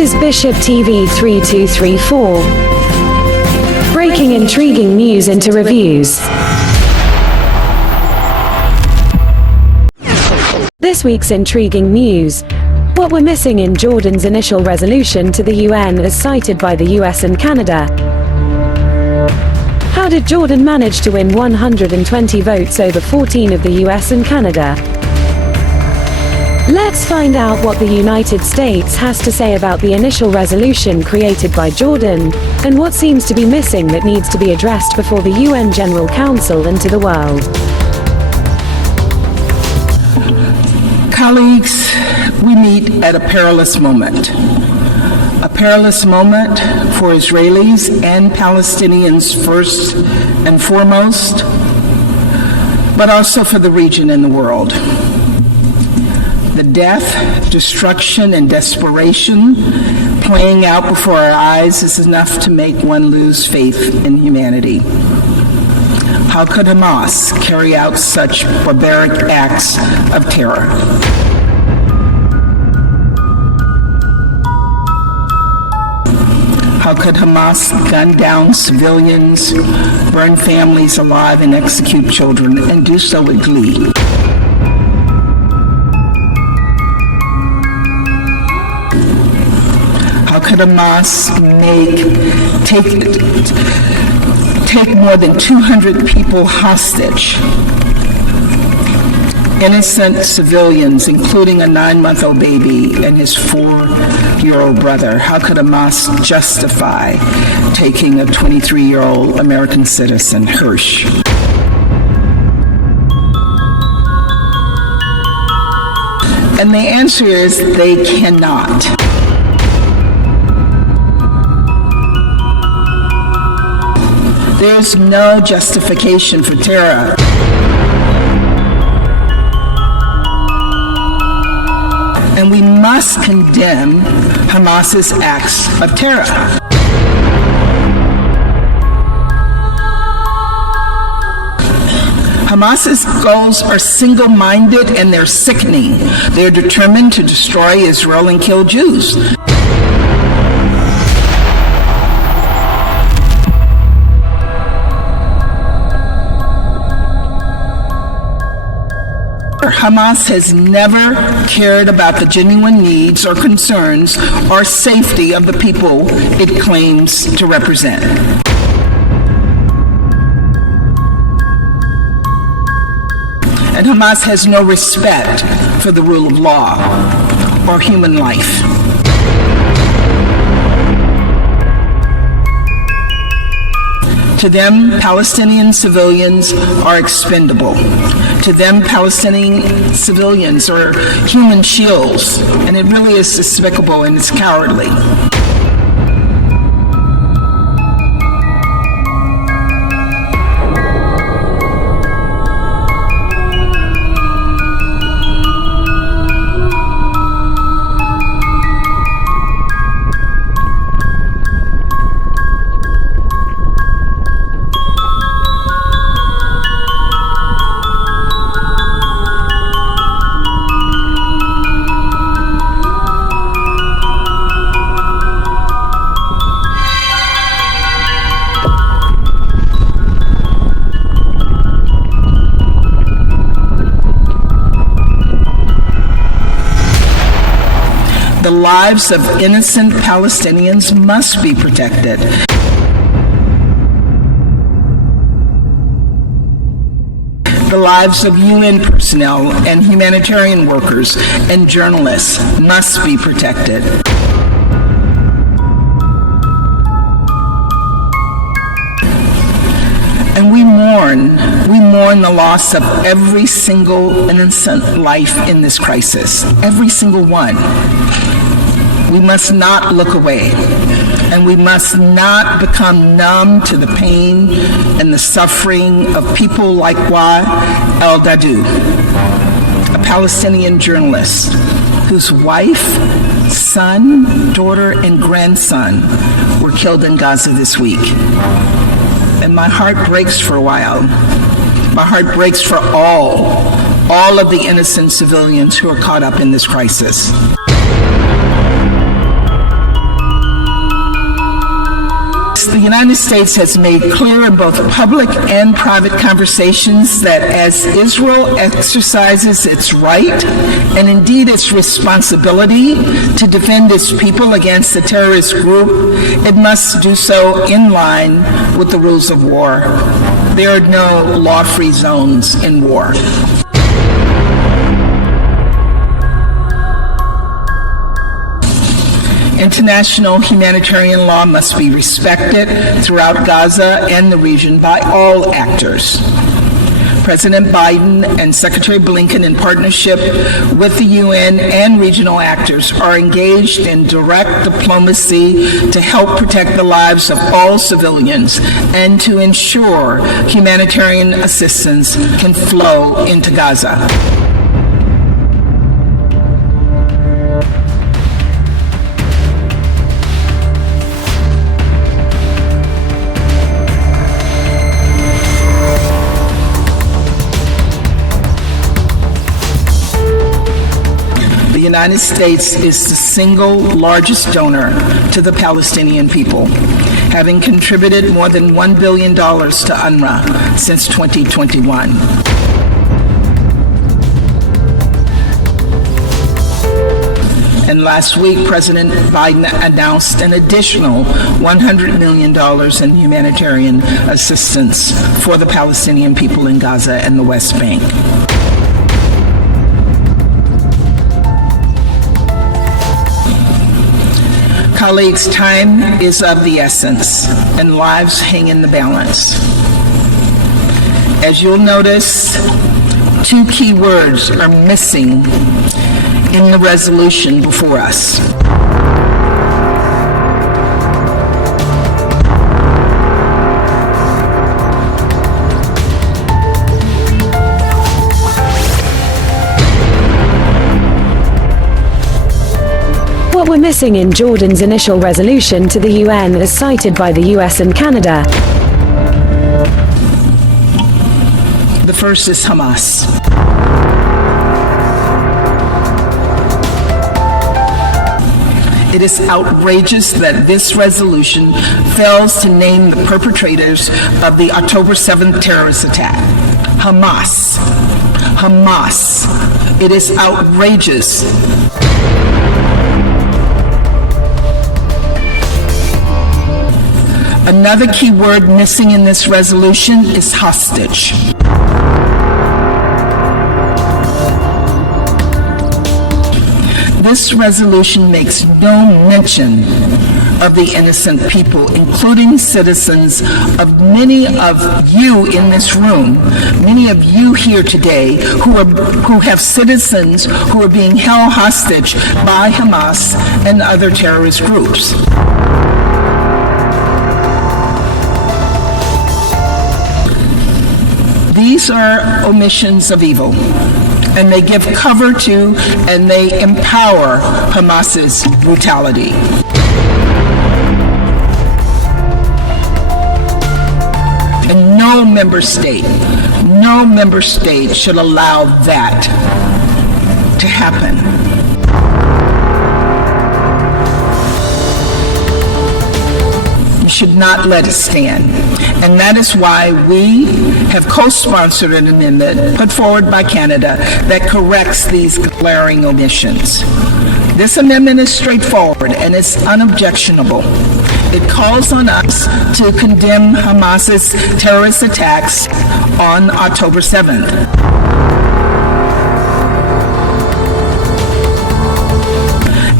is bishoptv3234. Breaking intriguing news into reviews. This week's intriguing news. What we're missing in Jordan's initial resolution to the UN as cited by the US and Canada. How did Jordan manage to win 120 votes over 14 of the US and Canada? Let's find out what the United States has to say about the initial resolution created by Jordan, and what seems to be missing that needs to be addressed before the UN General Council and to the world. Colleagues, we meet at a perilous moment. A perilous moment for Israelis and Palestinians first and foremost, but also for the region and the world. The death, destruction, and desperation playing out before our eyes is enough to make one lose faith in humanity. How could Hamas carry out such barbaric acts of terror? How could Hamas gun down civilians, burn families alive, and execute children, and do so with glee? How could Hamas take more than 200 people hostage? Innocent civilians, including a 9-month-old baby and his 4-year-old brother. How could Hamas justify taking a 23-year-old American citizen, Hirsch? And the answer is they cannot. There's no justification for terror. And we must condemn Hamas's acts of terror. Hamas's goals are single-minded and they're sickening. They're determined to destroy Israel and kill Jews. Hamas has never cared about the genuine needs or concerns or safety of the people it claims to represent. And Hamas has no respect for the rule of law or human life. To them, Palestinian civilians are expendable. To them, Palestinian civilians are human shields, and it really is despicable and it's cowardly. The lives of innocent Palestinians must be protected. The lives of UN personnel and humanitarian workers and journalists must be protected. And we mourn the loss of every single innocent life in this crisis, every single one. We must not look away, and we must not become numb to the pain and the suffering of people like Wa El-Dadou, a Palestinian journalist whose wife, son, daughter, and grandson were killed in Gaza this week. And my heart breaks for a while. My heart breaks for all of the innocent civilians who are caught up in this crisis. United States has made clear in both public and private conversations that as Israel exercises its right and indeed its responsibility to defend its people against a terrorist group, it must do so in line with the rules of war. There are no law-free zones in war. International humanitarian law must be respected throughout Gaza and the region by all actors. President Biden and Secretary Blinken, in partnership with the UN and regional actors, are engaged in direct diplomacy to help protect the lives of all civilians and to ensure humanitarian assistance can flow into Gaza. The United States is the single largest donor to the Palestinian people, having contributed more than $1 billion to UNRWA since 2021. And last week, President Biden announced an additional $100 million in humanitarian assistance for the Palestinian people in Gaza and the West Bank. Colleagues, time is of the essence, and lives hang in the balance. As you'll notice, two key words are missing in the resolution before us. What we're missing in Jordan's initial resolution to the UN, as cited by the US and Canada. The first is Hamas. It is outrageous that this resolution fails to name the perpetrators of the October 7th terrorist attack. Hamas. Hamas. It is outrageous. Another key word missing in this resolution is hostage. This resolution makes no mention of the innocent people, including citizens of many of you in this room, many of you here today who have citizens who are being held hostage by Hamas and other terrorist groups. These are omissions of evil, and they give cover to and they empower Hamas's brutality. And no member state should allow that to happen. Should not let it stand. And that is why we have co-sponsored an amendment put forward by Canada that corrects these glaring omissions. This amendment is straightforward and it's unobjectionable. It calls on us to condemn Hamas's terrorist attacks on October 7th.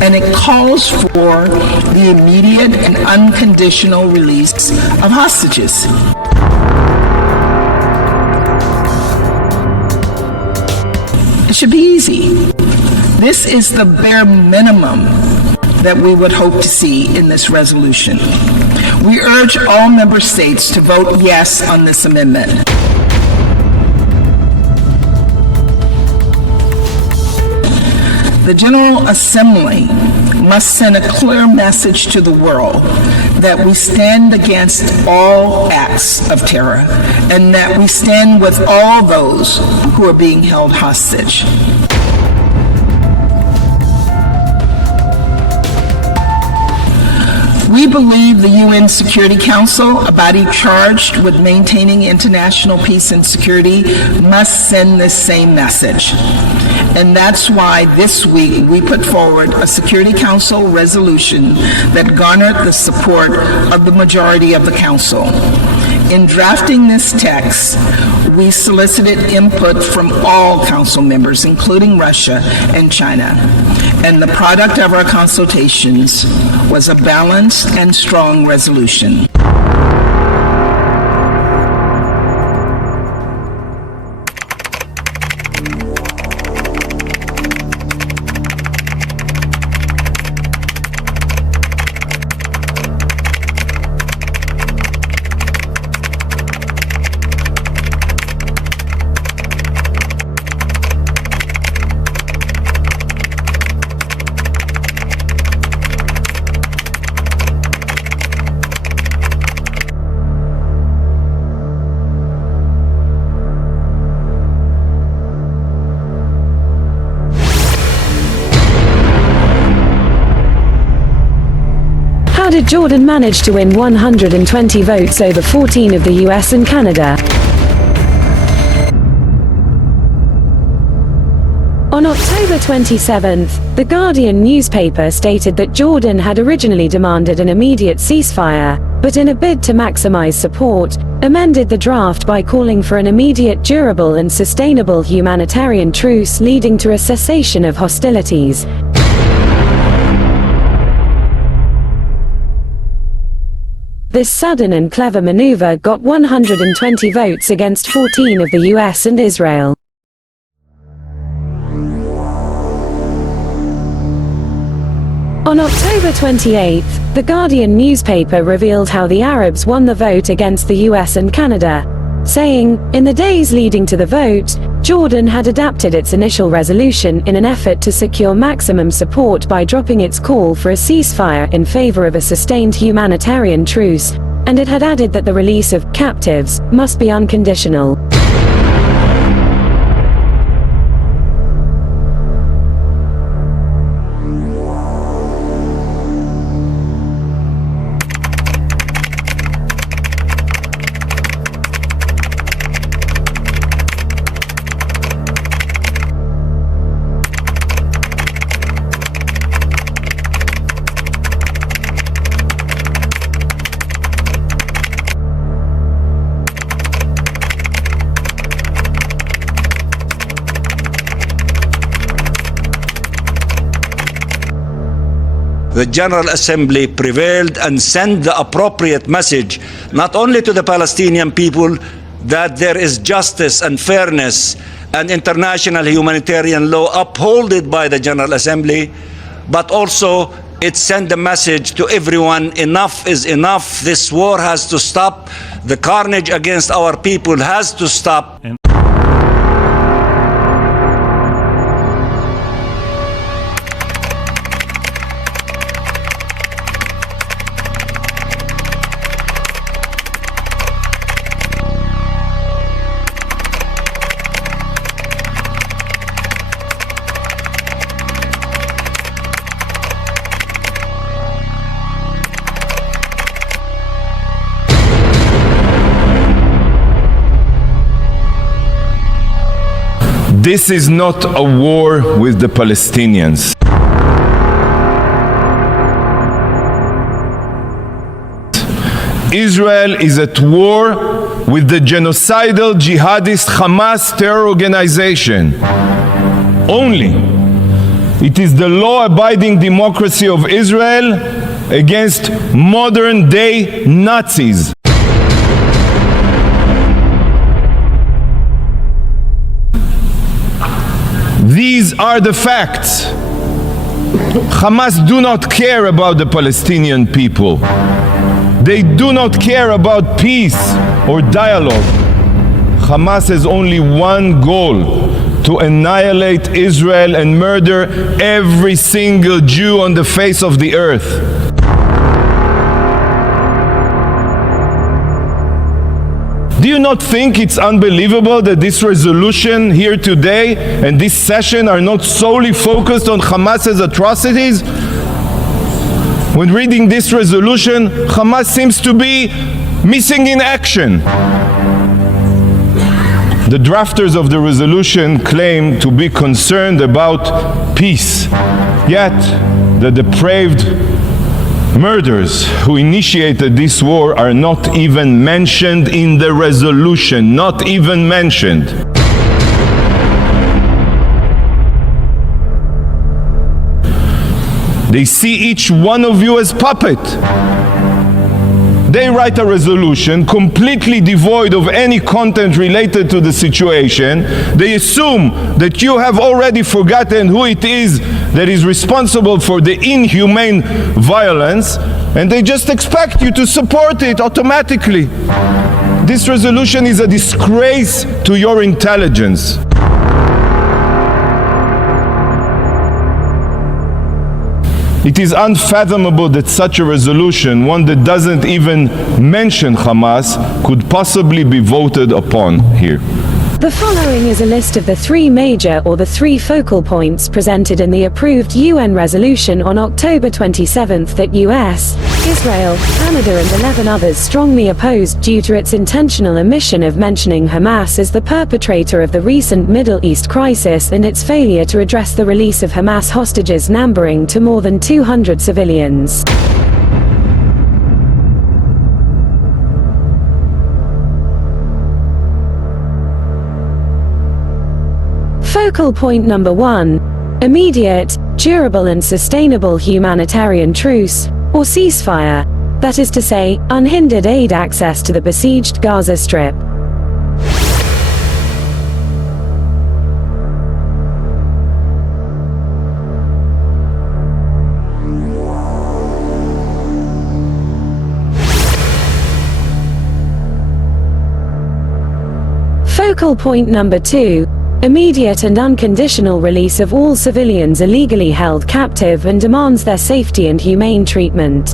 And it calls for the immediate and unconditional release of hostages. It should be easy. This is the bare minimum that we would hope to see in this resolution. We urge all member states to vote yes on this amendment. The General Assembly must send a clear message to the world that we stand against all acts of terror and that we stand with all those who are being held hostage. We believe the UN Security Council, a body charged with maintaining international peace and security, must send this same message. And that's why this week we put forward a Security Council resolution that garnered the support of the majority of the Council. In drafting this text, we solicited input from all Council members, including Russia and China. And the product of our consultations was a balanced and strong resolution. How did Jordan manage to win 120 votes over 14 of the US and Canada? On October 27th, The Guardian newspaper stated that Jordan had originally demanded an immediate ceasefire, but in a bid to maximize support, amended the draft by calling for an immediate, durable and sustainable humanitarian truce leading to a cessation of hostilities. This sudden and clever maneuver got 120 votes against 14 of the US and Israel. On October 28th, The Guardian newspaper revealed how the Arabs won the vote against the US and Canada, saying, in the days leading to the vote, Jordan had adapted its initial resolution in an effort to secure maximum support by dropping its call for a ceasefire in favor of a sustained humanitarian truce, and it had added that the release of captives must be unconditional. The General Assembly prevailed and sent the appropriate message, not only to the Palestinian people, that there is justice and fairness and international humanitarian law upheld by the General Assembly, but also it sent the message to everyone, enough is enough, this war has to stop, the carnage against our people has to stop. This is not a war with the Palestinians. Israel is at war with the genocidal jihadist Hamas terror organization. Only. It is the law-abiding democracy of Israel against modern-day Nazis. These are the facts. Hamas do not care about the Palestinian people. They do not care about peace or dialogue. Hamas has only one goal: to annihilate Israel and murder every single Jew on the face of the earth. Do you not think it's unbelievable that this resolution here today and this session are not solely focused on Hamas's atrocities? When reading this resolution, Hamas seems to be missing in action. The drafters of the resolution claim to be concerned about peace, yet the depraved murderers who initiated this war are not even mentioned in the resolution, not even mentioned. They see each one of you as puppet. They write a resolution completely devoid of any content related to the situation. They assume that you have already forgotten who it is that is responsible for the inhumane violence, and they just expect you to support it automatically. This resolution is a disgrace to your intelligence. It is unfathomable that such a resolution, one that doesn't even mention Hamas, could possibly be voted upon here. The following is a list of the three major or the three focal points presented in the approved UN resolution on October 27th that US, Israel, Canada and 11 others strongly opposed due to its intentional omission of mentioning Hamas as the perpetrator of the recent Middle East crisis and its failure to address the release of Hamas hostages numbering to more than 200 civilians. Focal point number 1. Immediate, durable and sustainable humanitarian truce, or ceasefire, that is to say, unhindered aid access to the besieged Gaza Strip. Focal point number 2. Immediate and unconditional release of all civilians illegally held captive and demands their safety and humane treatment.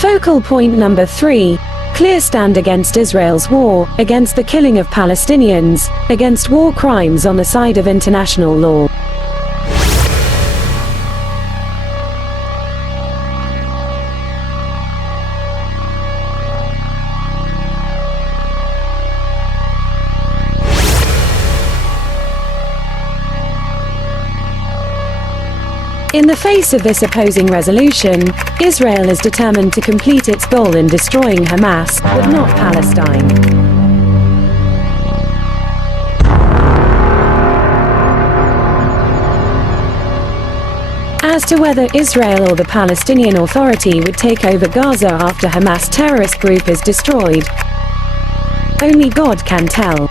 Focal point number 3. Clear stand against Israel's war, against the killing of Palestinians, against war crimes on the side of international law. In the face of this opposing resolution, Israel is determined to complete its goal in destroying Hamas, but not Palestine. As to whether Israel or the Palestinian Authority would take over Gaza after Hamas terrorist group is destroyed, only God can tell.